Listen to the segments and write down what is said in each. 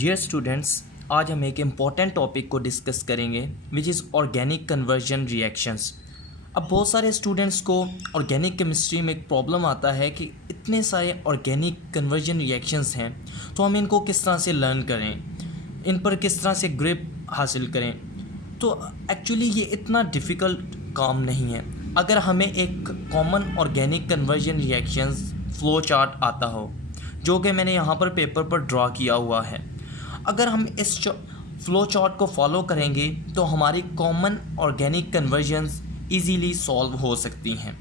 Dear students, आज हम एक इम्पॉर्टेंट टॉपिक को डिस्कस करेंगे which is organic conversion reactions. अब बहुत सारे स्टूडेंट्स को ऑर्गेनिक केमिस्ट्री में एक प्रॉब्लम आता है कि इतने सारे ऑर्गेनिक कन्वर्जन रिएक्शंस हैं, तो हम इनको किस तरह से लर्न करें, इन पर किस तरह से ग्रिप हासिल करें। तो एक्चुअली ये इतना डिफ़िकल्ट काम नहीं है। अगर हमें एक common organic conversion reactions flow chart आता हो, जो कि मैंने यहाँ पर पेपर पर ड्रा किया हुआ है, अगर हम इस फ्लो चार्ट को फॉलो करेंगे तो हमारी common organic convergence easily solve हो सकती हैं।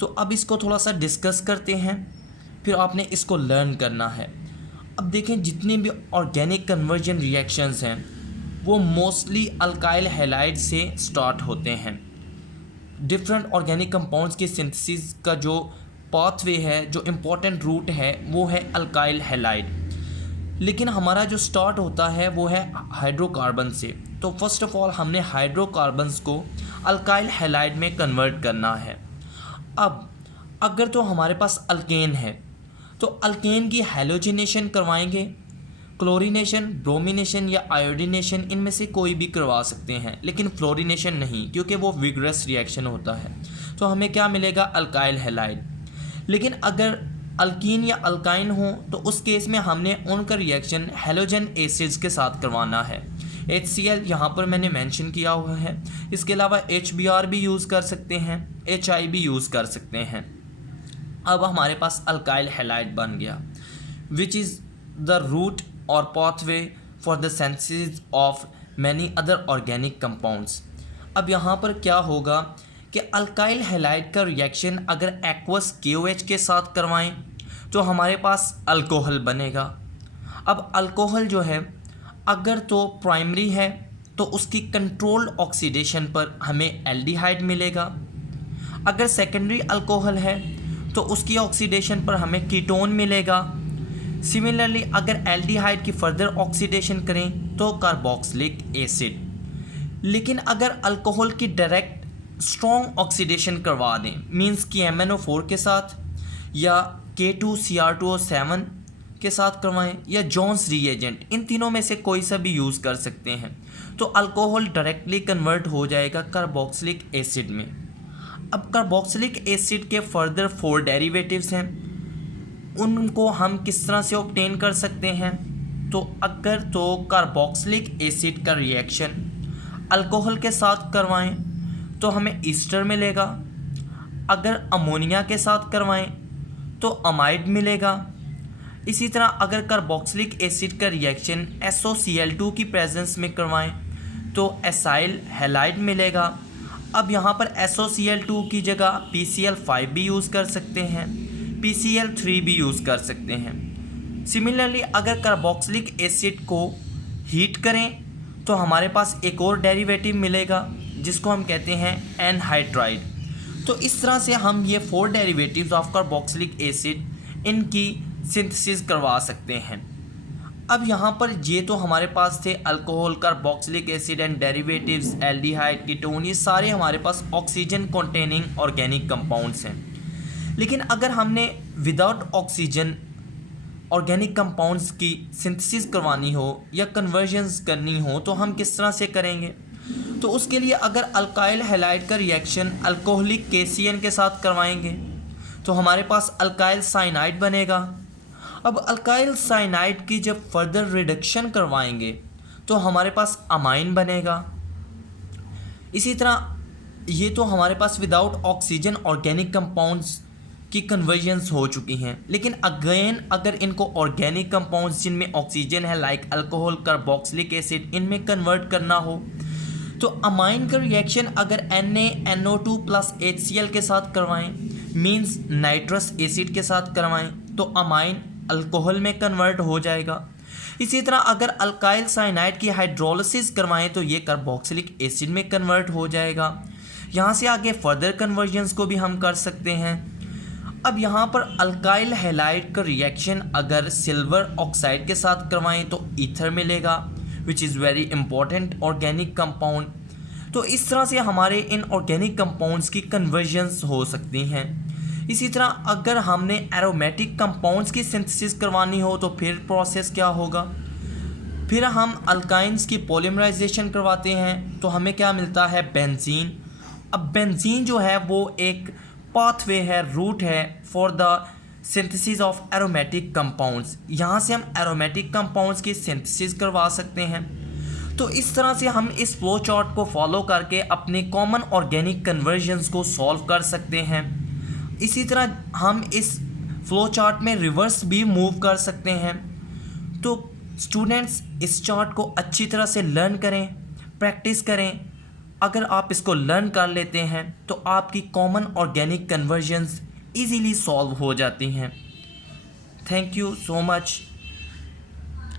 तो अब इसको थोड़ा सा डिस्कस करते हैं, फिर आपने इसको लर्न करना है। अब देखें, जितने भी ऑर्गेनिक कन्वर्जन रिएक्शंस हैं वो मोस्टली अल्काइल हैलाइड से स्टार्ट होते हैं। डिफरेंट ऑर्गेनिक कंपाउंड्स के सिंथेसिस का जो पाथवे है, जो इम्पोर्टेंट रूट है, वो है अल्काइल हैलाइड। लेकिन हमारा जो स्टार्ट होता है वो है हाइड्रोकार्बन से। तो फर्स्ट ऑफ ऑल हमने हाइड्रोकार्बन्स को अल्काइल हैलाइड में कन्वर्ट करना है। अब अगर तो हमारे पास अल्केन है तो अल्केन की हैलोजिनेशन करवाएंगे, क्लोरीनेशन, ब्रोमिनेशन या आयोडीनेशन, इनमें से कोई भी करवा सकते हैं, लेकिन फ्लोरीनेशन नहीं, क्योंकि वो विग्रस रिएक्शन होता है। तो हमें क्या मिलेगा? Alkyl halide. लेकिन अगर अल्कीन या अल्काइन हो तो उस केस में हमने उनका रिएक्शन हैलोजन एसिड्स के साथ करवाना है। HCl यहाँ पर मैंने मेंशन किया हुआ है। इसके अलावा HBr भी यूज़ कर सकते हैं, HI भी यूज़ कर सकते हैं। अब हमारे पास अल्काइल हैलाइड बन गया, विच इज़ द रूट और pathway for the synthesis of many other organic compounds. अब यहाँ पर क्या होगा कि अल्काइल हैलाइड का रिएक्शन अगर एक्वस KOH के साथ करवाएं तो हमारे पास अल्कोहल बनेगा। अब अल्कोहल जो है, अगर तो प्राइमरी है तो उसकी कंट्रोल्ड ऑक्सीडेशन पर हमें एल्डिहाइड मिलेगा। अगर सेकेंडरी अल्कोहल है तो उसकी ऑक्सीडेशन पर हमें कीटोन मिलेगा। सिमिलरली अगर एल्डिहाइड की फर्दर ऑक्सीडेशन करें तो कार्बोक्सिलिक एसिड। लेकिन अगर अल्कोहल की डायरेक्ट स्ट्रॉन्ग ऑक्सीडेशन करवा दें, मींस कि MnO4 के साथ या K2Cr2O7 के साथ करवाएं या जॉन्स रिएजेंट, इन तीनों में से कोई सा भी यूज़ कर सकते हैं, तो अल्कोहल डायरेक्टली कन्वर्ट हो जाएगा कार्बोक्सिलिक एसिड में। अब कार्बोक्सिलिक एसिड के फर्दर 4 डेरिवेटिव्स हैं, उनको हम किस तरह से ऑब्टेन कर सकते हैं? तो अगर तो कार्बोक्सिलिक एसिड का रिएक्शन अल्कोहल के साथ करवाएं तो हमें ईस्टर मिलेगा। अगर अमोनिया के साथ करवाएं तो अमाइड मिलेगा। इसी तरह अगर कार्बोक्सिलिक एसिड का रिएक्शन SOCl2 की प्रेजेंस में करवाएं तो एसाइल हैलाइड मिलेगा। अब यहाँ पर SOCl2 की जगह PCl5 भी यूज़ कर सकते हैं, PCl3 भी यूज़ कर सकते हैं। सिमिलरली अगर कार्बोक्सिलिक एसिड को हीट करें तो हमारे पास एक और डेरिवेटिव मिलेगा जिसको हम कहते हैं एनहाइड्राइड। तो इस तरह से हम ये 4 डेरिवेटिव्स ऑफ कार्बोक्सिलिक एसिड, इनकी सिंथेसिस करवा सकते हैं। अब यहाँ पर ये तो हमारे पास थे alcohol, carboxylic acid and derivatives, aldehyde, ketone, ये सारे हमारे पास ऑक्सीजन कंटेनिंग ऑर्गेनिक कंपाउंड्स हैं। लेकिन अगर हमने विदाउट ऑक्सीजन ऑर्गेनिक कंपाउंड्स की सिंथेसिस करवानी हो या कन्वर्जन्स करनी हो तो हम किस तरह से करेंगे? तो उसके लिए अगर अल्काइल हैलाइड का रिएक्शन अल्कोहलिक KCN के साथ करवाएंगे तो हमारे पास अल्काइल साइनाइड बनेगा। अब अल्काइल साइनाइड की जब फर्दर रिडक्शन करवाएंगे तो हमारे पास अमाइन बनेगा। इसी तरह ये तो हमारे पास विदाउट ऑक्सीजन ऑर्गेनिक कंपाउंड्स की कन्वर्जन्स हो चुकी हैं। लेकिन अगेन अगर इनको ऑर्गेनिक कंपाउंड्स जिनमें ऑक्सीजन है, लाइक अल्कोहल, कार्बोक्सिलिक एसिड, इनमें कन्वर्ट करना हो तो अमाइन का रिएक्शन अगर NaNO2 प्लस HCl के साथ करवाएं, मींस नाइट्रस एसिड के साथ करवाएं, तो अमाइन अल्कोहल में कन्वर्ट हो जाएगा। इसी तरह अगर अल्काइल साइनाइड की हाइड्रोलिसिस करवाएं तो ये कार्बोक्सिलिक एसिड में कन्वर्ट हो जाएगा। यहाँ से आगे फर्दर कन्वर्जन्स को भी हम कर सकते हैं। अब यहाँ पर अल्काइल हैलाइड का रिएक्शन अगर सिल्वर ऑक्साइड के साथ करवाएं तो ईथर मिलेगा, which is very important organic compound. तो इस तरह से हमारे इन ऑर्गेनिक कंपाउंड्स की कन्वर्जन्स हो सकती हैं। इसी तरह अगर हमने एरोमेटिक कंपाउंड्स की सिंथेसिस करवानी हो तो फिर प्रोसेस क्या होगा? फिर हम अल्काइंस की पॉलीमराइजेशन करवाते हैं तो हमें क्या मिलता है, बेंजीन। अब बेंजीन जो है वो एक पाथवे है, रूट है for the synthesis of aromatic compounds. यहाँ से हम एरोमेटिक कंपाउंड्स की सिंथेसिस करवा सकते हैं। तो इस तरह से हम इस फ्लो चार्ट को फॉलो करके अपने कॉमन ऑर्गेनिक कन्वर्जन्स को सॉल्व कर सकते हैं। इसी तरह हम इस फ्लो चार्ट में रिवर्स भी मूव कर सकते हैं। तो स्टूडेंट्स इस चार्ट को अच्छी तरह से लर्न करें, प्रैक्टिस करें। अगर आप इसको लर्न कर लेते हैं तो आपकी common organic convergence easily solve हो जाती हैं। Thank you so much.